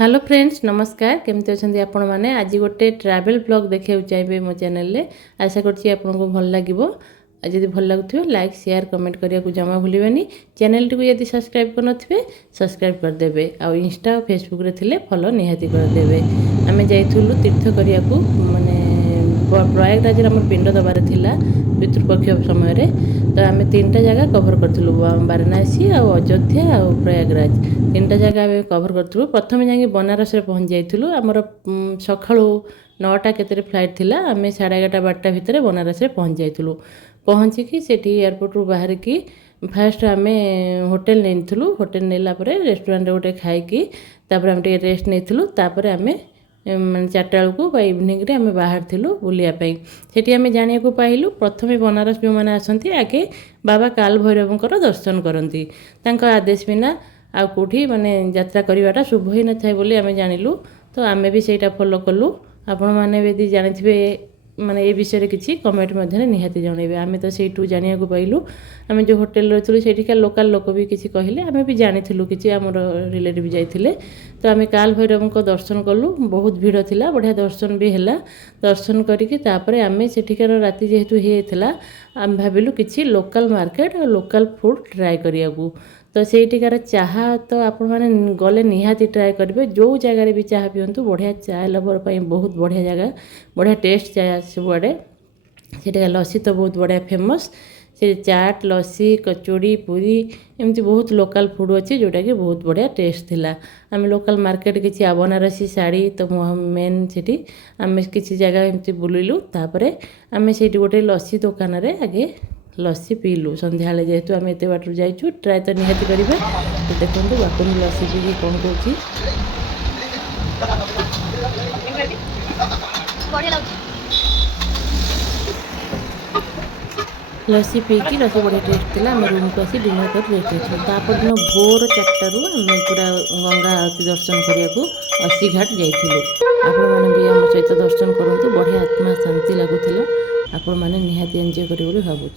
Hello friends नमस्कार केमती अच्छा आपण मैंने आज गोटे ट्रैवल ब्लॉग देखा चाहिए मो चैनल आशा कर भल लगे जब भल लगुव लाइक शेयर कमेंट करने को जमा भूलें चैनल टी यदि सब्सक्राइब कर थे सब्सक्राइब करदे आ इंस्टा और फेसबुक रे थिले फॉलो निहाती करदे। आम जाइलु तीर्थ करने को माने प्रयागराज आम पिंड दबार थिला पितृपक्ष समय तो आम तीन टा जगह कभर करूँ वाराणसी आ अयोध्या और प्रयागराज तीन टा जगह कभर करूँ। प्रथम जाकि बनारस रे पहुँच जाइलु आमर सका 9टा केते फ्लाइट थिला आम 11:30 12टा भितर बनारस रे पहुँच जाइलु। पहुँचिकी सेठी एयरपोर्ट रू बाहर की फास्ट आम होटेल नहीं होटेल नेला रेस्टोरेंट गोटे खाई आम रेस्ट नहीं आम माने 4टा बेलू इवनिंग रे आम बाहर थिलु बुलियापाई। सेठी आम जानिया पाइलु प्रथमे बनारस जो मैंने आसती आगे बाबा काल भैरवंकर दर्शन करती आदेश बिना आ कौटी माने यात्रा करवाटा शुभ ही न थाए बोली आम जानिलु। तो आम भी सेटा फॉलो कलु। आपण मैंने भी जानिथिबे माने ए विषय किसी कमेंट मध्य निहाती जनइबे। आम तो सेठू जानिया पाइलु आम जो होटेल रही सेठिका लोकल लोक भी किसी कहले आम भी जानी किसी आमर रिलेटिव जाइए। तो आम काल भैरव को दर्शन कलु बहुत भीड़ थिला बढ़िया दर्शन भी है दर्शन करके आम सेठिकार राति जेहेतु होता आम भाविलु किसी लोकल मार्केट और लोकल फूड ट्राए करिया को। तो सेठिकार चाहा तो आपण मैंने गले निहाती ट्राए करेंगे जो जगार भी चाह पिंतु बढ़िया चाय लवर बहुत बढ़िया जगह बढ़िया टेस्ट चाय सबुआड़े सेठिका लस्सी तो बहुत बढ़िया फेमस से चाट लस्सी कचौड़ी पूरी एमती बहुत लोकल फूड अच्छी जोटा कि बहुत बढ़िया टेस्ट थिला। आम लोकल मार्केट किसी बनारसी शाड़ी तो मेन सेठी आम किसी जगह एमती बुलिलु तापरे आम से गोटे लस्सी दुकान रे आगे लस्सी पीलु संध्या जेहेतु आम एत बाटर जाइछु ट्राए तो निहाती करेंगे। तो देखो बापुनी लस्सी पी कौन कौन लस्सी पीकी लस्सी बढ़िया टेस्ट थी। आम रूम को आसी डिनर कर रेस्ट होती तापर दिन भोर 4टारू आम पूरा गंगा आरती दर्शन करने को 80 घाट जाइलु। आपण मैंने भी आम सहित दर्शन करूँ बढ़िया आत्मा शांति लगुला आपण मैंने निहाती एंजॉय करेंगे भावुँ।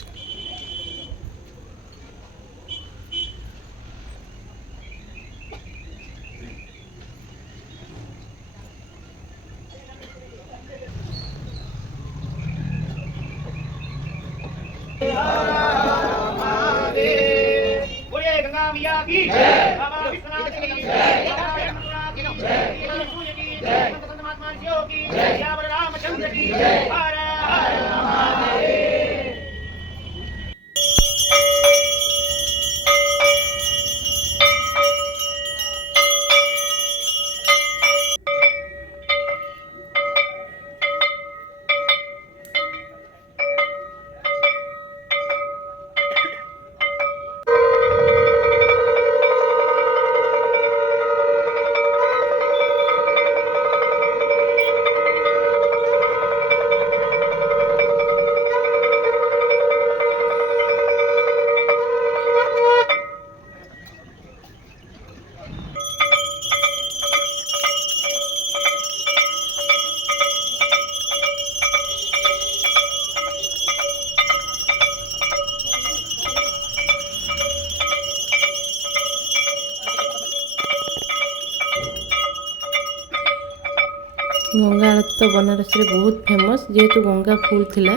गंगा आरती तो बनारस रे बहुत फेमस जेहेतु गंगा फुल थिला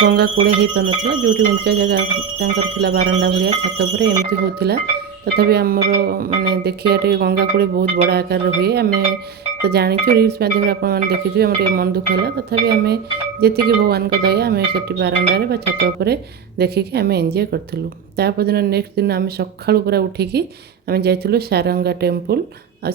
गंगा कूड़े हो पार ना जो उंचा जगह तंकर बारंडा भाया छात पर एमती होता तथापि आमर माने देखिया गंगा कूड़े बहुत बड़ आकार हुए आम तो जाचु रिल्स मध्यम आप देखीचु आम मन दुख है तथापि आम जी भगवान को दया आम से बारंडार छात पर देखिकी आम एंजॉय करूँ। तापर दिन नेक्स्ट दिन आम सका पूरा उठिकी आम जाइलु सारंगा टेम्पल आ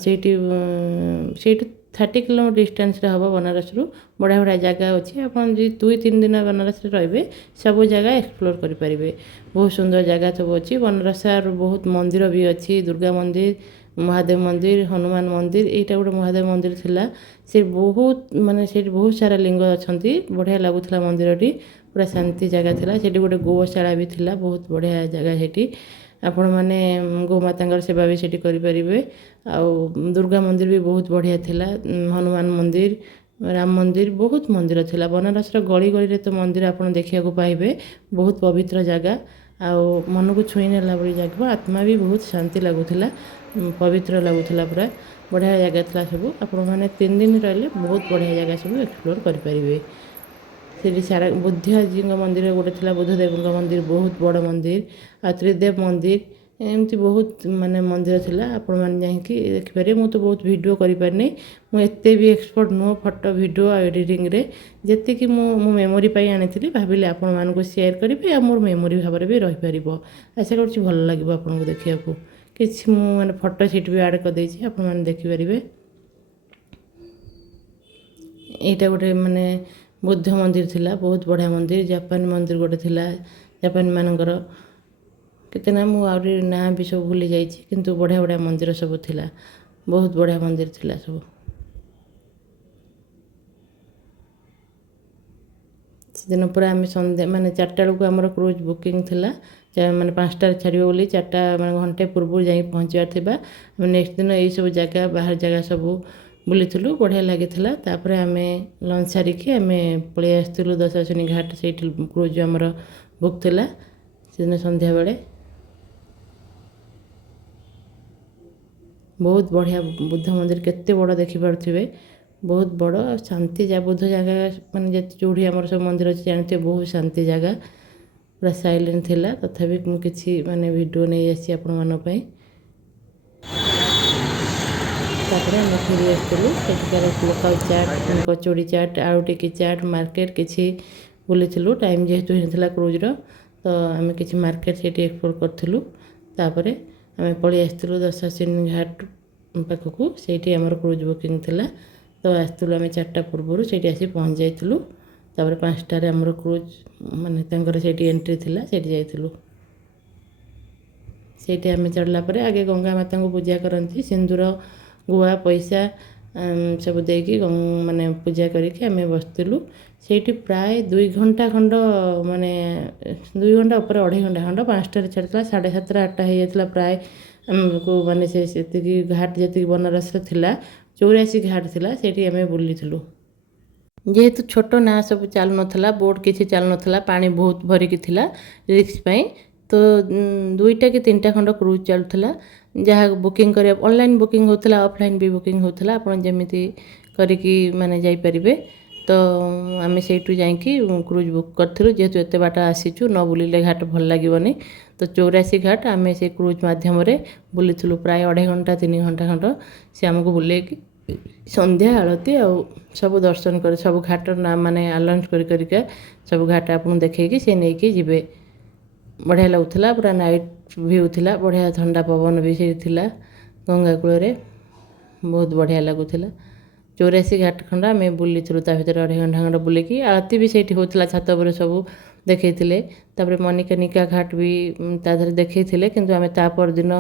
30 किलोमीटर डिस्टेंस हम बनारस रु बढ़िया बढ़िया जगह अच्छी आप 2-3 दिन बनारस रे सब जगह एक्सप्लोर करेंगे। बहुत सुंदर जगह सब अच्छी बनारस बहुत मंदिर भी अच्छी दुर्गा मंदिर महादेव मंदिर हनुमान मंदिर यहाँ गोटे महादेव मंदिर थिला से बहुत माने से बहुत सारा लिंग अच्छा बढ़िया लगुला मंदिरटी पूरा शांति जगह थिला से गोटे गौशाला भी थिला बहुत बढ़िया जगह सेठी आपण मैंने गोमाता सेवा भी सेठी करें। आउ दुर्गा मंदिर भी बहुत बढ़िया थिला हनुमान मंदिर राम मंदिर बहुत मंदिर थिला बनारस गली गली तो मंदिर आप देखा पाइबे बहुत पवित्र जगह आउ मन को छुई नेला भली जगह आत्मा भी बहुत शांति लगुला पवित्र लगुला पूरा। बढ़िया जगह था सब। आपण मैंने 3 दिन रहिले बहुत बढ़िया जगह सब एक्सप्लोर करेंगे। ସେଠି ସାରା ବୁଦ୍ଧଜୀଙ୍କ ମନ୍ଦିର ଗୋଟେ ଥିଲା, ବୁଦ୍ଧଦେବଙ୍କ ମନ୍ଦିର ବହୁତ ବଡ଼ ମନ୍ଦିର, ଆଉ ତ୍ରିଦେବ ମନ୍ଦିର, ଏମିତି ବହୁତ ମାନେ ମନ୍ଦିର ଥିଲା। ଆପଣମାନେ ଯାଇକି ଦେଖିପାରିବେ। ମୁଁ ତ ବହୁତ ଭିଡ଼ିଓ କରିପାରିନି, ମୁଁ ଏତେ ବି ଏକ୍ସପର୍ଟ ନୁହଁ ଫଟୋ ଭିଡ଼ିଓ ଆଉ ଏଡ଼ିଟିଂରେ। ଯେତିକି ମୁଁ ମେମୋରି ପାଇଁ ଆଣିଥିଲି, ଭାବିଲି ଆପଣମାନଙ୍କୁ ସେୟାର କରିବି ଆଉ ମୋର ମେମୋରି ଭାବରେ ବି ରହିପାରିବ। ଆଶା କରୁଛି ଭଲ ଲାଗିବ ଆପଣଙ୍କୁ ଦେଖିବାକୁ। କିଛି ମୁଁ ମାନେ ଫଟୋ ସିଟ୍ ବି ଆଡ଼୍ କରିଦେଇଛି, ଆପଣମାନେ ଦେଖିପାରିବେ। ଏଇଟା ଗୋଟେ ମାନେ ବୁଦ୍ଧ ମନ୍ଦିର ଥିଲା, ବହୁତ ବଢ଼ିଆ ମନ୍ଦିର। ଜାପାନ ମନ୍ଦିର ଗୋଟେ ଥିଲା, ଜାପାନୀ ମାନଙ୍କର। କେତେ ନା ମୁଁ ଆହୁରି ନାଁ ବି ସବୁ ଭୁଲି ଯାଇଛି, କିନ୍ତୁ ବଢ଼ିଆ ବଢ଼ିଆ ମନ୍ଦିର ସବୁ ଥିଲା, ବହୁତ ବଢ଼ିଆ ମନ୍ଦିର ଥିଲା ସବୁ। ସେଦିନ ପୁରା ଆମେ ସନ୍ଧ୍ୟା ମାନେ 4ଟା ବେଳକୁ ଆମର କ୍ରୁଜ୍ ବୁକିଂ ଥିଲା, ମାନେ 5ଟାରେ ଛାଡ଼ିବ ବୋଲି। 4ଟା ମାନେ ଘଣ୍ଟେ ପୂର୍ବରୁ ଯାଇ ପହଞ୍ଚିବାର ଥିବା। ଆମେ ନେକ୍ସଟ ଦିନ ଏଇସବୁ ଜାଗା, ବାହାର ଜାଗା ସବୁ ବୁଲିଥିଲୁ, ବଢ଼ିଆ ଲାଗିଥିଲା। ତାପରେ ଆମେ ଲଞ୍ଚ ସାରିକି ଆମେ ପଳେଇ ଆସିଥିଲୁ ଦଶାଶନି ଘାଟ, ସେଇଠି କ୍ରୁଜ୍ ଆମର ବୁକ୍ ଥିଲା ସେଦିନ ସନ୍ଧ୍ୟାବେଳେ। ବହୁତ ବଢ଼ିଆ ବୁଦ୍ଧ ମନ୍ଦିର, କେତେ ବଡ଼ ଦେଖିପାରୁଥିବେ, ବହୁତ ବଡ଼ ଆଉ ଶାନ୍ତି ଜାଗା। ବୁଦ୍ଧ ଜାଗା ମାନେ ଯେଉଁଠି ଆମର ସବୁ ମନ୍ଦିର ଅଛି ଜାଣିଥିବେ, ବହୁତ ଶାନ୍ତି ଜାଗା, ପୁରା ସାଇଲେଣ୍ଟ ଥିଲା। ତଥାପି ମୁଁ କିଛି ମାନେ ଭିଡ଼ିଓ ନେଇ ଆସିଛି ଆପଣମାନଙ୍କ ପାଇଁ। ତାପରେ ଆମେ ଫେରି ଆସିଥିଲୁ। ସେଠିକାର ଲୋକାଲ୍ ଚାଟ୍, କଚୋଡ଼ି ଚାଟ୍, ଆଳୁ ଟିକି ଚାଟ୍, ମାର୍କେଟ କିଛି ବୁଲିଥିଲୁ। ଟାଇମ୍ ଯେହେତୁ ହେଇଥିଲା କ୍ରୁଜ୍ର, ତ ଆମେ କିଛି ମାର୍କେଟ ସେଇଠି ଏକ୍ସପ୍ଲୋର କରିଥିଲୁ। ତାପରେ ଆମେ ପଳେଇ ଆସିଥିଲୁ ଦଶାଶନି ଘାଟ ପାଖକୁ, ସେଇଠି ଆମର କ୍ରୁଜ୍ ବୁକିଂ ଥିଲା। ତ ଆସିଥିଲୁ ଆମେ 4ଟା ପୂର୍ବରୁ, ସେଇଠି ଆସି ପହଞ୍ଚି ଯାଇଥିଲୁ। ତାପରେ 5ଟାରେ ଆମର କ୍ରୁଜ୍ ମାନେ ତାଙ୍କର ସେଇଠି ଏଣ୍ଟ୍ରି ଥିଲା, ସେଇଠି ଯାଇଥିଲୁ। ସେଇଠି ଆମେ ଚଢ଼ିଲା ପରେ ଆଗେ ଗଙ୍ଗା ମାତାଙ୍କୁ ପୂଜା କରନ୍ତି, ସିନ୍ଦୁର, ଗୁଆ, ପଇସା ସବୁ ଦେଇକି ମାନେ ପୂଜା କରିକି ଆମେ ବସିଥିଲୁ। ସେଇଠି ପ୍ରାୟ 2 ଘଣ୍ଟା ଖଣ୍ଡ, ମାନେ 2 ଘଣ୍ଟା ଉପରେ, 2.5 ଘଣ୍ଟା ଖଣ୍ଡ। 5ଟାରେ ଛାଡ଼ିଥିଲା, 7:30 8ଟା ହେଇଯାଇଥିଲା ପ୍ରାୟ ଆମକୁ। ମାନେ ସେତିକି ଘାଟ ଯେତିକି ବନାରସରେ ଥିଲା, 84 ଘାଟ ଥିଲା, ସେଇଠି ଆମେ ବୁଲିଥିଲୁ। ଯେହେତୁ ଛୋଟ ନାଁ ସବୁ ଚାଲୁନଥିଲା, ବୋଟ୍ କିଛି ଚାଲୁନଥିଲା, ପାଣି ବହୁତ ଭରିକି ଥିଲା ରିକ୍ସ ପାଇଁ, ତ 2ଟା କି 3ଟା ଖଣ୍ଡ କ୍ରୁଜ୍ ଚାଲୁଥିଲା। ଯାହା ବୁକିଂ କରିବା, ଅନଲାଇନ୍ ବୁକିଂ ହେଉଥିଲା, ଅଫଲାଇନ୍ ବି ବୁକିଂ ହେଉଥିଲା, ଆପଣ ଯେମିତି କରିକି ମାନେ ଯାଇପାରିବେ। ତ ଆମେ ସେଇଠୁ ଯାଇକି କ୍ରୁଜ୍ ବୁକ୍ କରିଥିଲୁ। ଯେହେତୁ ଏତେ ବାଟ ଆସିଛୁ, ନ ବୁଲିଲେ ଘାଟ ଭଲ ଲାଗିବନି। ତ 84 ଘାଟ ଆମେ ସେ କ୍ରୁଜ୍ ମାଧ୍ୟମରେ ବୁଲିଥିଲୁ ପ୍ରାୟ 2.5 ଘଣ୍ଟା 3 ଘଣ୍ଟା ଖଣ୍ଡ। ସେ ଆମକୁ ବୁଲେଇକି ସନ୍ଧ୍ୟା ଆଳତି ଆଉ ସବୁ ଦର୍ଶନ କରି, ସବୁ ଘାଟର ନାଁ ମାନେ ଆନାଉନ୍ସ କରିକା ସବୁ ଘାଟ ଆପଣଙ୍କୁ ଦେଖେଇକି ସେ ନେଇକି ଯିବେ। ବଢ଼ିଆ ଲାଗୁଥିଲା, ପୁରା ନାଇଟ୍ ଭିଉ ଥିଲା, ବଢ଼ିଆ ଥଣ୍ଡା ପବନ ବି ସେଇଠି ଥିଲା ଗଙ୍ଗା କୂଳରେ, ବହୁତ ବଢ଼ିଆ ଲାଗୁଥିଲା। 84 ଘାଟ ଖଣ୍ଡ ଆମେ ବୁଲିଥିଲୁ, ତା ଭିତରେ 2.5 ଘଣ୍ଟା ଖଣ୍ଡ ବୁଲିକି ଆଳତି ବି ସେଇଠି ହେଉଥିଲା, ଛାତ ଉପରେ ସବୁ ଦେଖେଇଥିଲେ। ତାପରେ ମଣିକର୍ଣ୍ଣିକା ଘାଟ ବି ତା ଦେହରେ ଦେଖେଇଥିଲେ, କିନ୍ତୁ ଆମେ ତା ପରଦିନ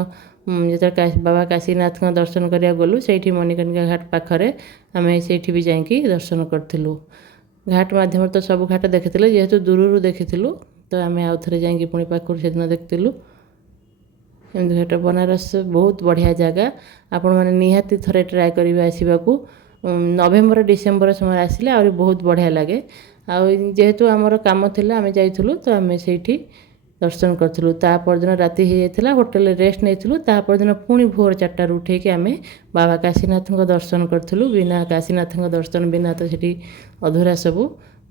ଯେତେବେଳେ ବାବା କାଶୀନାଥଙ୍କ ଦର୍ଶନ କରିବାକୁ ଗଲୁ, ସେଇଠି ମଣିକର୍ଣ୍ଣିକା ଘାଟ ପାଖରେ ଆମେ ସେଇଠି ବି ଯାଇକି ଦର୍ଶନ କରିଥିଲୁ। ଘାଟ ମାଧ୍ୟମରେ ତ ସବୁ ଘାଟ ଦେଖିଥିଲେ, ଯେହେତୁ ଦୂରରୁ ଦେଖିଥିଲୁ, ତ ଆମେ ଆଉ ଥରେ ଯାଇକି ପୁଣି ପାଖରୁ ସେଦିନ ଦେଖିଥିଲୁ। ଏମିତି ଘାଟ, ବନାରସ ବହୁତ ବଢ଼ିଆ ଜାଗା, ଆପଣମାନେ ନିହାତି ଥରେ ଟ୍ରାଏ କରିବେ ଆସିବାକୁ। ନଭେମ୍ବର ଡିସେମ୍ବର ସମୟରେ ଆସିଲେ ଆହୁରି ବହୁତ ବଢ଼ିଆ ଲାଗେ। ଆଉ ଯେହେତୁ ଆମର କାମ ଥିଲା, ଆମେ ଯାଇଥିଲୁ, ତ ଆମେ ସେଇଠି ଦର୍ଶନ କରିଥିଲୁ। ତା ପରଦିନ ରାତି ହେଇଯାଇଥିଲା, ହୋଟେଲରେ ରେଷ୍ଟ ନେଇଥିଲୁ। ତା ପରଦିନ ପୁଣି ଭୋର 4ଟାରୁ ଉଠେଇକି ଆମେ ବାବା କାଶୀନାଥଙ୍କ ଦର୍ଶନ କରିଥିଲୁ। ବିନା କାଶୀନାଥଙ୍କ ଦର୍ଶନ ବିନା ତ ସେଠି ଅଧୁରା ସବୁ।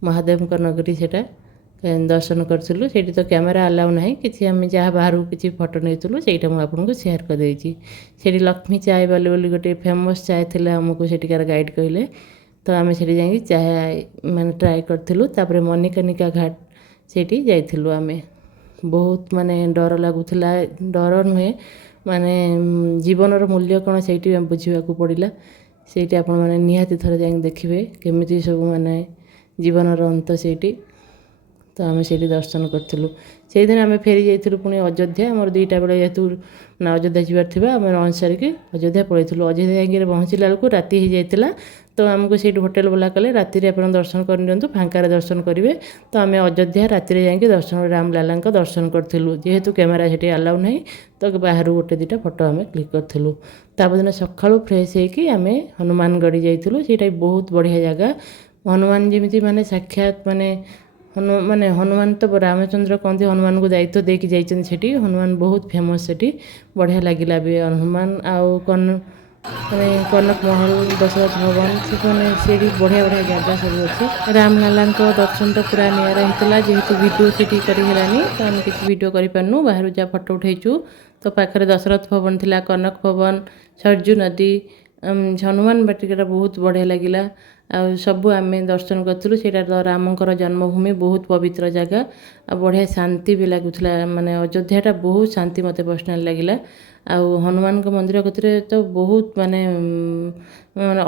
ମହାଦେବଙ୍କ ନଗରୀ ସେଇଟା, ଦର୍ଶନ କରିଥିଲୁ। ସେଇଠି ତ କ୍ୟାମେରା ଆଲାଉ ନାହିଁ କିଛି, ଆମେ ଯାହା ବାହାରକୁ କିଛି ଫଟୋ ନେଇଥିଲୁ, ସେଇଟା ମୁଁ ଆପଣଙ୍କୁ ସେୟାର କରିଦେଇଛି। ସେଇଠି ଲକ୍ଷ୍ମୀ ଚାଏ ବୋଲି ଗୋଟେ ଫେମସ୍ ଚାଏ ଥିଲା, ଆମକୁ ସେଠିକାର ଗାଇଡ଼ କହିଲେ। ତ ଆମେ ସେଠି ଯାଇକି ଚାହା ମାନେ ଟ୍ରାଏ କରିଥିଲୁ। ତାପରେ ମଣିକର୍ଣ୍ଣିକା ଘାଟ ସେଇଠି ଯାଇଥିଲୁ ଆମେ। ବହୁତ ମାନେ ଡର ଲାଗୁଥିଲା, ଡର ନୁହେଁ ମାନେ ଜୀବନର ମୂଲ୍ୟ କ'ଣ ସେଇଠି ବୁଝିବାକୁ ପଡ଼ିଲା। ସେଇଠି ଆପଣମାନେ ନିହାତି ଥରେ ଯାଇକି ଦେଖିବେ, କେମିତି ସବୁ ମାନେ ଜୀବନର ଅନ୍ତ ସେଇଠି। ତ ଆମେ ସେଇଠି ଦର୍ଶନ କରିଥିଲୁ। ସେଇଦିନ ଆମେ ଫେରି ଯାଇଥିଲୁ ପୁଣି ଅଯୋଧ୍ୟା। ଆମର 2ଟା ବେଳେ ଯେହେତୁ ଅଯୋଧ୍ୟା ଯିବାର ଥିବା, ଆମେ ଲଞ୍ଚ ସାରିକି ଅଯୋଧ୍ୟା ପଳେଇଥିଲୁ। ଅଯୋଧ୍ୟା ଯାଇକି ପହଞ୍ଚିଲା ବେଳକୁ ରାତି ହେଇଯାଇଥିଲା। ତ ଆମକୁ ସେଇଠି ହୋଟେଲ ବାଲା କଲେ, ରାତିରେ ଆପଣ ଦର୍ଶନ କରିନିଅନ୍ତୁ, ଫାଙ୍କାରେ ଦର୍ଶନ କରିବେ। ତ ଆମେ ଅଯୋଧ୍ୟା ରାତିରେ ଯାଇକି ରାମଲାଲାଙ୍କ ଦର୍ଶନ କରିଥିଲୁ। ଯେହେତୁ କ୍ୟାମେରା ସେଠି ଆଲାଉ ନାହିଁ, ତ ବାହାରୁ 1-2ଟା ଫଟୋ ଆମେ କ୍ଲିକ୍ କରିଥିଲୁ। ତାପରଦିନ ସକାଳୁ ଫ୍ରେଶ୍ ହେଇକି ଆମେ ହନୁମାନଗଡ଼ି ଯାଇଥିଲୁ। ସେଇଟା ବି ବହୁତ ବଢ଼ିଆ ଜାଗା। ହନୁମାନ ଯେମିତି ମାନେ ସାକ୍ଷାତ ମାନେ ହନୁମାନ ତ ରାମଚନ୍ଦ୍ର କହନ୍ତି, ହନୁମାନଙ୍କୁ ଦାୟିତ୍ୱ ଦେଇକି ଯାଇଛନ୍ତି ସେଠି। ହନୁମାନ ବହୁତ ଫେମସ୍ ସେଠି, ବଢ଼ିଆ ଲାଗିଲା ବି। ହନୁମାନ ଆଉ ମାନେ କନକ ମହଲ, ଦଶରଥ ଭବନ, ସେମାନେ ସେଇଠି ବଢ଼ିଆ ବଢ଼ିଆ ଜାଗା ସବୁ ଅଛି। ରାମଲାଲାଙ୍କ ଦର୍ଶନ ତ ପୁରା ନିଆରା ହେଇଥିଲା। ଯେହେତୁ ଭିଡ଼ିଓ ସେଠି କରି ହେଲାନି ତ ଆମେ କିଛି ଭିଡ଼ିଓ କରିପାରିନୁ, ବାହାରୁ ଯାହା ଫଟୋ ଉଠେଇଛୁ। ତ ପାଖରେ ଦଶରଥ ଭବନ ଥିଲା, କନକ ଭବନ, ସରଜୁ ନଦୀ, ହନୁମାନ ବାଟିକାଟା ବହୁତ ବଢ଼ିଆ ଲାଗିଲା। ଆଉ ସବୁ ଆମେ ଦର୍ଶନ କରିଥିଲୁ। ସେଇଟା ତ ରାମଙ୍କର ଜନ୍ମଭୂମି, ବହୁତ ପବିତ୍ର ଜାଗା ଆଉ ବଢ଼ିଆ ଶାନ୍ତି ବି ଲାଗୁଥିଲା। ମାନେ ଅଯୋଧ୍ୟାଟା ବହୁତ ଶାନ୍ତି ମୋତେ ପର୍ସନାଲି ଲାଗିଲା। ଆଉ ହନୁମାନଙ୍କ ମନ୍ଦିର କତିରେ ତ ବହୁତ ମାନେ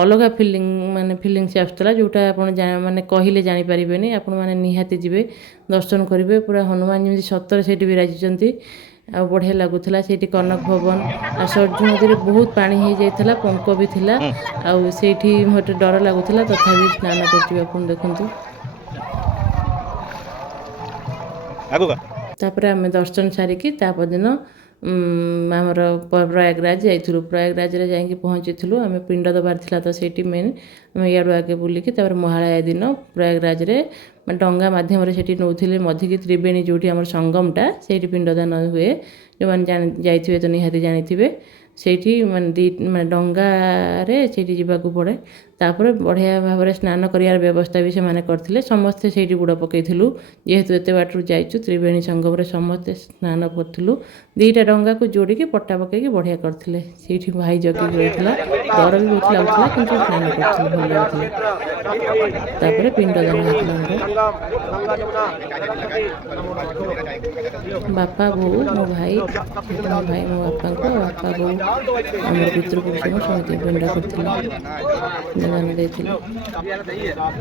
ଅଲଗା ଫିଲିଙ୍ଗସ୍ ଆସୁଥିଲା, ଯେଉଁଟା ଆପଣ ମାନେ କହିଲେ ଜାଣିପାରିବେନି। ଆପଣମାନେ ନିହାତି ଯିବେ, ଦର୍ଶନ କରିବେ। ପୁରା ହନୁମାନ ଯେମିତି ସତରେ ସେଇଠି ବିରାଜିଛନ୍ତି ଆଉ ବଢ଼ିଆ ଲାଗୁଥିଲା। ସେଇଠି କନକ ଭବନ ଆଉ ସରଜୁ ନଦୀରେ ବହୁତ ପାଣି ହେଇଯାଇଥିଲା, ପଙ୍କ ବି ଥିଲା। ଆଉ ସେଇଠି ମୋତେ ଡର ଲାଗୁଥିଲା, ତଥାପି ସ୍ନାନ କରୁଛି ଆପଣ ଦେଖନ୍ତୁ। ତାପରେ ଆମେ ଦର୍ଶନ ସାରିକି ତାପରଦିନ ଆମର ପ୍ରୟାଗରାଜ ଯାଇଥିଲୁ। ପ୍ରୟାଗରାଜରେ ଯାଇକି ପହଞ୍ଚିଥିଲୁ। ଆମେ ପିଣ୍ଡ ଦେବାର ଥିଲା ତ ସେଇଠି ମେନ୍ ଆମେ ଇଆଡ଼ୁ ଆଗେ ବୁଲିକି ତାପରେ ମହାଳୟା ଦିନ ପ୍ରୟାଗରାଜରେ ଡଙ୍ଗା ମାଧ୍ୟମରେ ସେଇଠି ନେଉଥିଲେ ମଧିକି ତ୍ରିବେଣୀ, ଯେଉଁଠି ଆମର ସଙ୍ଗମଟା, ସେଇଠି ପିଣ୍ଡଦାନ ହୁଏ। ଯେଉଁମାନେ ଯାଇଥିବେ ତ ନିହାତି ଜାଣିଥିବେ। ସେଇଠି ମାନେ ଡଙ୍ଗାରେ ସେଇଠି ଯିବାକୁ ପଡ଼େ। ତାପରେ ବଢ଼ିଆ ଭାବରେ ସ୍ନାନ କରିବାର ବ୍ୟବସ୍ଥା ବି ସେମାନେ କରିଥିଲେ। ସମସ୍ତେ ସେଇଠି ବୁଡ଼ ପକାଇଥିଲୁ। ଯେହେତୁ ଏତେ ବାଟରୁ ଯାଇଛୁ, ତ୍ରିବେଣୀ ସଙ୍ଗମରେ ସମସ୍ତେ ସ୍ନାନ କରୁଥିଲୁ। ଦୁଇଟା ଡଙ୍ଗାକୁ ଯୋଡ଼ିକି ପଟା ପକାଇକି ବଢ଼ିଆ କରିଥିଲେ। ସେଇଠି ଭାଇ ଜଗିକି ରହିଥିଲା, ଡର ବି ବହୁତ ଲାଗୁଥିଲା କିନ୍ତୁ ସ୍ନାନ କରୁଥିଲୁ, ଭଲ ଲାଗୁଥିଲା। ତାପରେ ପିଣ୍ଡଦାନ ହେଇଥିଲା ଆମର। ବାପା, ବୋଉ, ମୋ ଭାଇ, ସେଇଠି ମୋ ଭାଇ ମୋ ବାପାଙ୍କୁ, ବାପା ବୋଉ ଆମର ପିତୃପୁରୁଷଙ୍କୁ ସମସ୍ତଙ୍କୁ ପିଣ୍ଡ କରିଥିଲେ, ପିଣ୍ଡଦାନ ଦେଇଥିଲେ।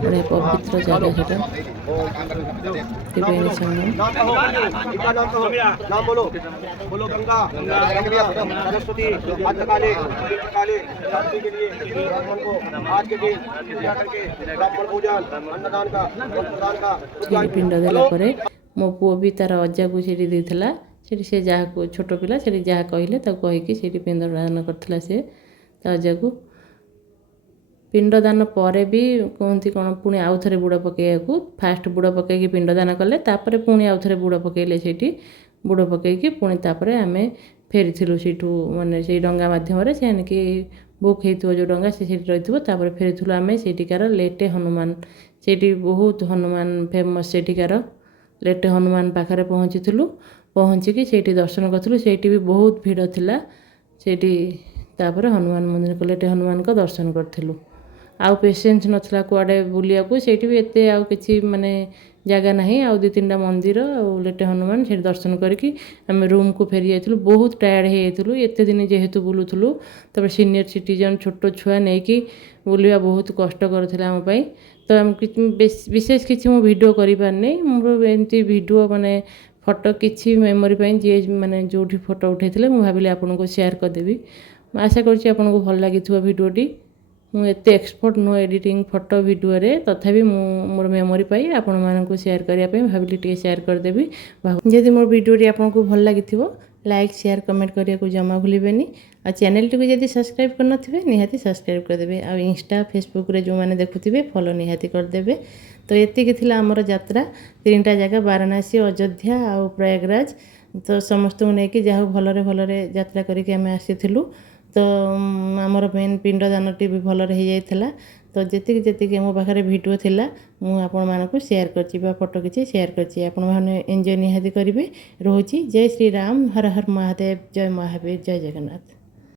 ବଢ଼ିଆ ପବିତ୍ର ଜାଗା ସେଇଟା, ତ୍ରିବେଣୀ ସଙ୍ଗମ। नाम बोलो बोलो गंगा सरस्वती भद्रकाली काली शांति के लिए ब्राह्मण को आज के दिन पूजा करके ब्राह्मण पूजन अन्नदान का वस्त्रदान का ସେଇଠି ପିଣ୍ଡ ଦେଲା ପରେ ମୋ ପୁଅ ବି ତାର ଅଜାକୁ ସେଇଠି ଦେଇଥିଲା। ସେଇଠି ସେ ଯାହାକୁ ଛୋଟ ପିଲା ସେଇଠି ଯାହା କହିଲେ ତାକୁ କହିକି ସେଇଠି ପିଣ୍ଡଦାନ କରିଥିଲା ସେ ତା ଅଜାକୁ। ପିଣ୍ଡଦାନ ପରେ ବି କୁହନ୍ତି କ'ଣ ପୁଣି ଆଉଥରେ ବୁଡ଼ ପକାଇବାକୁ, ଫାଷ୍ଟ ବୁଡ଼ ପକାଇକି ପିଣ୍ଡଦାନ କଲେ, ତାପରେ ପୁଣି ଆଉଥରେ ବୁଡ଼ ପକାଇଲେ। ସେଇଠି ବୁଡ଼ ପକାଇକି ପୁଣି ତାପରେ ଆମେ ଫେରିଥିଲୁ ସେଇଠୁ, ମାନେ ସେଇ ଡଙ୍ଗା ମାଧ୍ୟମରେ ସେ ଆଣିକି ବୁକ୍ ହେଇଥିବ ଯେଉଁ ଡଙ୍ଗା ସେ ସେଇଠି ରହିଥିବ। ତାପରେ ଫେରିଥିଲୁ ଆମେ ସେଇଠିକାର ଲେଟେ ହନୁମାନ, ସେଇଠି ବହୁତ ହନୁମାନ ଫେମସ୍। ସେଇଠିକାର ଲେଟେ ହନୁମାନ ପାଖରେ ପହଞ୍ଚିଥିଲୁ। ପହଞ୍ଚିକି ସେଇଠି ଦର୍ଶନ କରିଥିଲୁ। ସେଇଠି ବି ବହୁତ ଭିଡ଼ ଥିଲା। ସେଇଠି ତାପରେ ହନୁମାନ ମନ୍ଦିର ଲେଟେ ହନୁମାନଙ୍କ ଦର୍ଶନ କରିଥିଲୁ। ଆଉ ପେସେନ୍ସ ନଥିଲା କୁଆଡ଼େ ବୁଲିବାକୁ। ସେଇଠି ବି ଏତେ ଆଉ କିଛି ମାନେ ଜାଗା ନାହିଁ। ଆଉ 2-3ଟା ମନ୍ଦିର ଆଉ ଲେଟେ ହନୁମାନ ସେଇଠି ଦର୍ଶନ କରିକି ଆମେ ରୁମ୍କୁ ଫେରି ଯାଇଥିଲୁ। ବହୁତ ଟାୟାର୍ଡ଼ ହେଇଯାଇଥିଲୁ ଏତେ ଦିନ ଯେହେତୁ ବୁଲୁଥିଲୁ। ତାପରେ ସିନିୟର ସିଟିଜନ୍ ଛୋଟ ଛୁଆ ନେଇକି ବୁଲିବା ବହୁତ କଷ୍ଟକର ଥିଲା ଆମ ପାଇଁ। ତ ବିଶେଷ କିଛି ମୁଁ ଭିଡ଼ିଓ କରିପାରିନି। ମୋର ଏମିତି ଭିଡ଼ିଓ ମାନେ ଫଟୋ କିଛି ମେମୋରି ପାଇଁ ଯିଏ ମାନେ ଯେଉଁଠି ଫଟୋ ଉଠାଇଥିଲେ ମୁଁ ଭାବିଲି ଆପଣଙ୍କୁ ସେୟାର କରିଦେବି। ମୁଁ ଆଶା କରୁଛି ଆପଣଙ୍କୁ ଭଲ ଲାଗିଥିବ ଭିଡ଼ିଓଟି। ମୁଁ ଏତେ ଏକ୍ସପର୍ଟ ନୁହଁ ଏଡ଼ିଟିଂ ଫଟୋ ଭିଡ଼ିଓରେ, ତଥାପି ମୁଁ ମୋର ମେମୋରି ପାଇ ଆପଣମାନଙ୍କୁ ସେୟାର କରିବା ପାଇଁ ଭାବିଲି ଟିକେ ସେୟାର କରିଦେବି। ଯଦି ମୋର ଭିଡ଼ିଓଟି ଆପଣଙ୍କୁ ଭଲ ଲାଗିଥିବ ଲାଇକ୍, ସେୟାର, କମେଣ୍ଟ କରିବାକୁ ଜମା ଭୁଲିବେନି। ଆଉ ଚ୍ୟାନେଲଟିକୁ ଯଦି ସବସ୍କ୍ରାଇବ୍ କରିନଥିବେ ନିହାତି ସବସ୍କ୍ରାଇବ୍ କରିଦେବେ। ଆଉ ଇନଷ୍ଟା, ଫେସବୁକ୍ରେ ଯେଉଁମାନେ ଦେଖୁଥିବେ ଫଲୋ ନିହାତି କରିଦେବେ। ତ ଏତିକି ଥିଲା ଆମର ଯାତ୍ରା। 3ଟା ଜାଗା ବାରାଣାସୀ, ଅଯୋଧ୍ୟା ଆଉ ପ୍ରୟାଗରାଜ। ତ ସମସ୍ତଙ୍କୁ ନେଇକି ଯାହା ହଉ ଭଲରେ ଭଲରେ ଯାତ୍ରା କରିକି ଆମେ ଆସିଥିଲୁ। ତ ଆମର ମେନ୍ ପିଣ୍ଡଦାନଟି ବି ଭଲରେ ହେଇଯାଇଥିଲା। ତ ଯେତିକି ମୋ ପାଖରେ ଭିଡ଼ିଓ ଥିଲା ମୁଁ ଆପଣମାନଙ୍କୁ ସେୟାର କରିଛି ବା ଫଟୋ କିଛି ସେୟାର କରିଛି। ଆପଣମାନେ ଏନ୍ଜୟ ନିହାତି କରିବେ। ରହୁଛି। ଜୟ ଶ୍ରୀରାମ, ହର ହର ମହାଦେବ, ଜୟ ମହାବୀର, ଜୟ ଜଗନ୍ନାଥ।